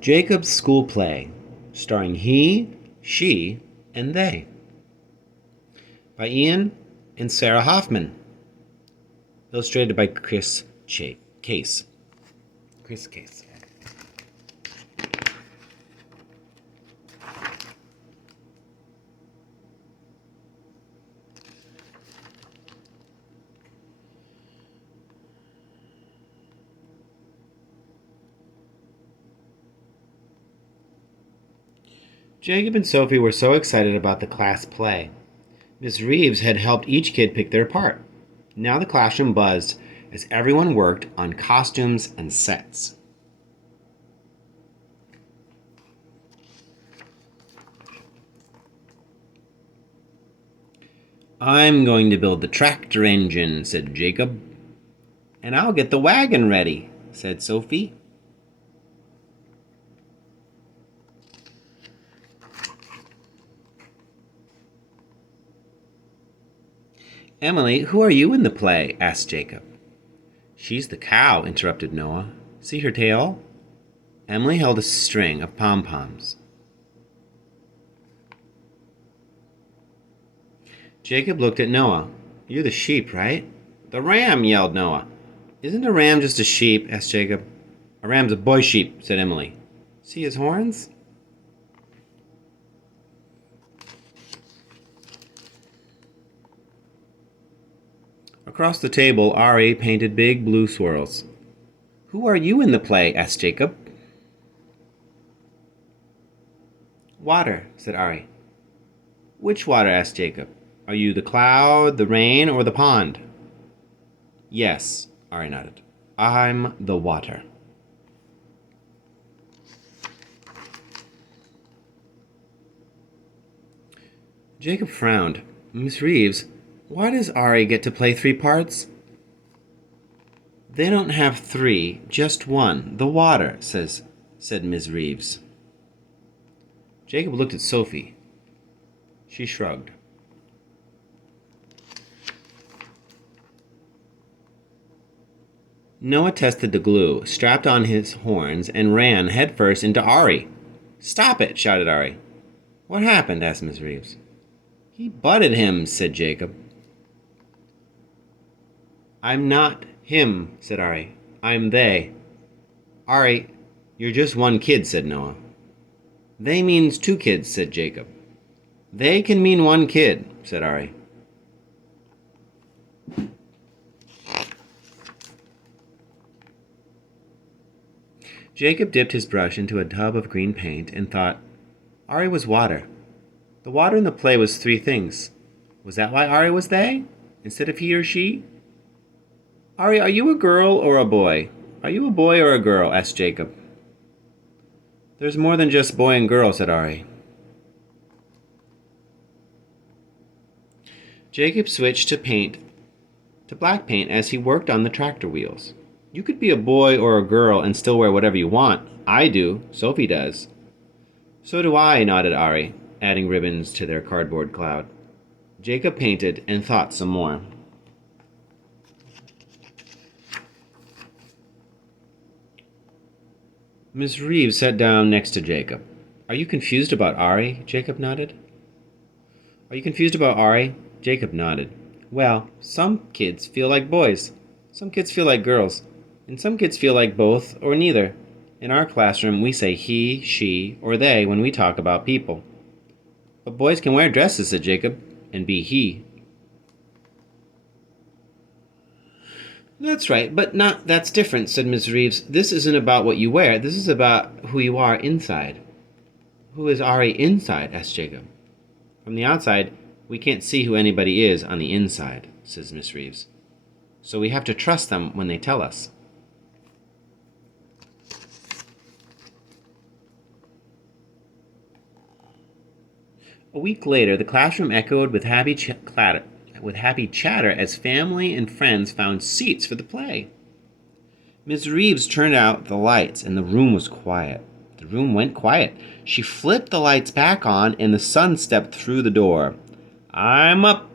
Jacob's School Play, starring he, she, and they, by Ian and Sarah Hoffman, illustrated by Case. Chris Case. Jacob and Sophie were so excited about the class play. Miss Reeves had helped each kid pick their part. Now the classroom buzzed as everyone worked on costumes and sets. "I'm going to build the tractor engine," said Jacob. "And I'll get the wagon ready," said Sophie. "Emily, who are you in the play?" asked Jacob. "She's the cow," interrupted Noah. "See her tail?" Emily held a string of pom-poms. Jacob looked at Noah. "You're the sheep, right?" "The ram," yelled Noah. "Isn't a ram just a sheep?" asked Jacob. "A ram's a boy sheep," said Emily. "See his horns?" Across the table, Ari painted big blue swirls. "Who are you in the play?" asked Jacob. "Water," said Ari. "Which water?" asked Jacob. "Are you the cloud, the rain, or the pond?" "Yes," Ari nodded. "I'm the water." Jacob frowned. "Miss Reeves, why does Ari get to play 3 parts?" "They don't have 3, just one, the water," said Miss Reeves. Jacob looked at Sophie. She shrugged. Noah tested the glue, strapped on his horns, and ran headfirst into Ari. "Stop it!" shouted Ari. "What happened?" asked Miss Reeves. "He butted him," said Jacob. "I'm not him," said Ari. "I'm they." "Ari, you're just one kid," said Noah. "They means 2 kids," said Jacob. "They can mean 1 kid," said Ari. Jacob dipped his brush into a tub of green paint and thought, Ari was water. The water in the play was 3 things. Was that why Ari was they, instead of he or she? "Ari, are you a girl or a boy? Are you a boy or a girl?" asked Jacob. "There's more than just boy and girl," said Ari. Jacob switched to black paint as he worked on the tractor wheels. "You could be a boy or a girl and still wear whatever you want. I do. Sophie does." "So do I," nodded Ari, adding ribbons to their cardboard cloud. Jacob painted and thought some more. Miss Reeves sat down next to Jacob. "Are you confused about Ari?" Jacob nodded. "Are you confused about Ari?" Jacob nodded. "Well, some kids feel like boys. Some kids feel like girls. And some kids feel like both or neither. In our classroom, we say he, she, or they when we talk about people." "But boys can wear dresses," said Jacob, "and be he." "That's right, but that's different," said Miss Reeves. "This isn't about what you wear. This is about who you are inside." "Who is Ari inside?" asked Jacob. "From the outside, we can't see who anybody is on the inside," says Miss Reeves. "So we have to trust them when they tell us." A week later, the classroom echoed with happy chatter as family and friends found seats for the play. Miss Reeves turned out the lights, and the room was quiet. The room went quiet. She flipped the lights back on, and the sun stepped through the door. "I'm up."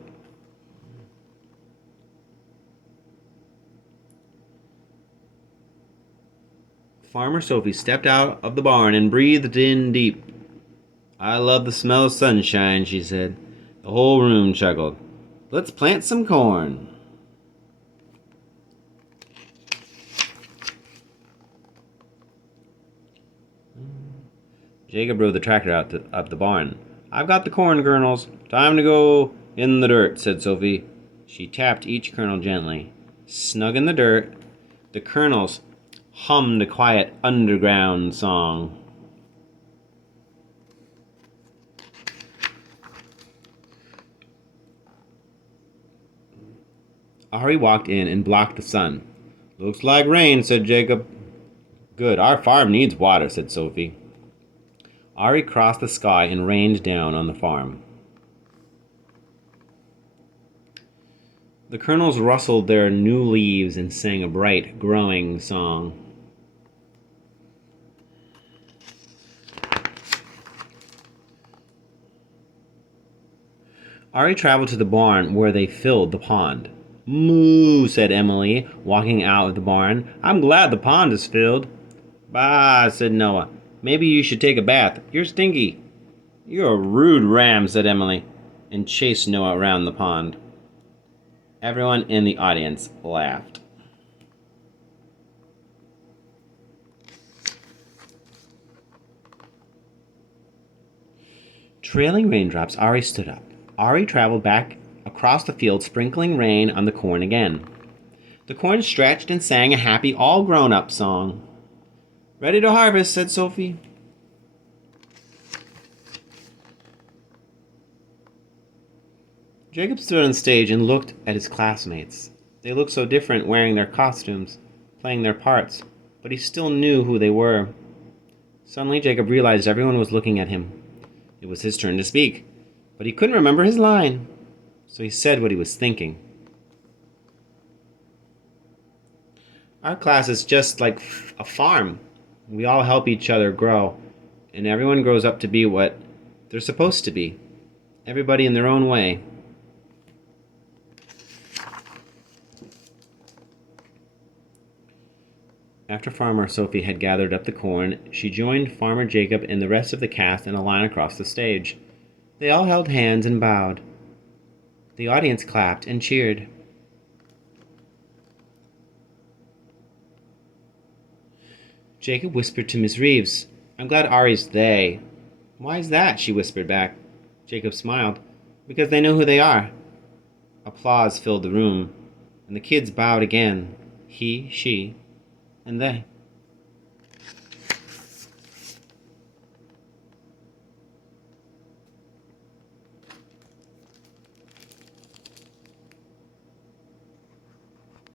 Farmer Sophie stepped out of the barn and breathed in deep. "I love the smell of sunshine," she said. The whole room chuckled. "Let's plant some corn." Jacob rode the tractor out of the barn. "I've got the corn kernels. Time to go in the dirt," said Sophie. She tapped each kernel gently. Snug in the dirt, the kernels hummed a quiet underground song. Ari walked in and blocked the sun. "Looks like rain," said Jacob. "Good, our farm needs water," said Sophie. Ari crossed the sky and rained down on the farm. The kernels rustled their new leaves and sang a bright, growing song. Ari traveled to the barn where they filled the pond. "Moo," said Emily, walking out of the barn. "I'm glad the pond is filled." "Bah," said Noah. "Maybe you should take a bath. You're stinky." "You're a rude ram," said Emily, and chased Noah around the pond. Everyone in the audience laughed. Trailing raindrops, Ari stood up. Ari traveled back across the field, sprinkling rain on the corn again. The corn stretched and sang a happy, all-grown-up song. "Ready to harvest," said Sophie. Jacob stood on stage and looked at his classmates. They looked so different wearing their costumes, playing their parts, but he still knew who they were. Suddenly Jacob realized everyone was looking at him. It was his turn to speak, but he couldn't remember his line, so he said what he was thinking. "Our class is just like a farm. We all help each other grow, and everyone grows up to be what they're supposed to be, everybody in their own way." After Farmer Sophie had gathered up the corn, she joined Farmer Jacob and the rest of the cast in a line across the stage. They all held hands and bowed. The audience clapped and cheered. Jacob whispered to Miss Reeves, "I'm glad Ari's they." "Why is that?" she whispered back. Jacob smiled. "Because they know who they are." Applause filled the room, and the kids bowed again. He, she, and they.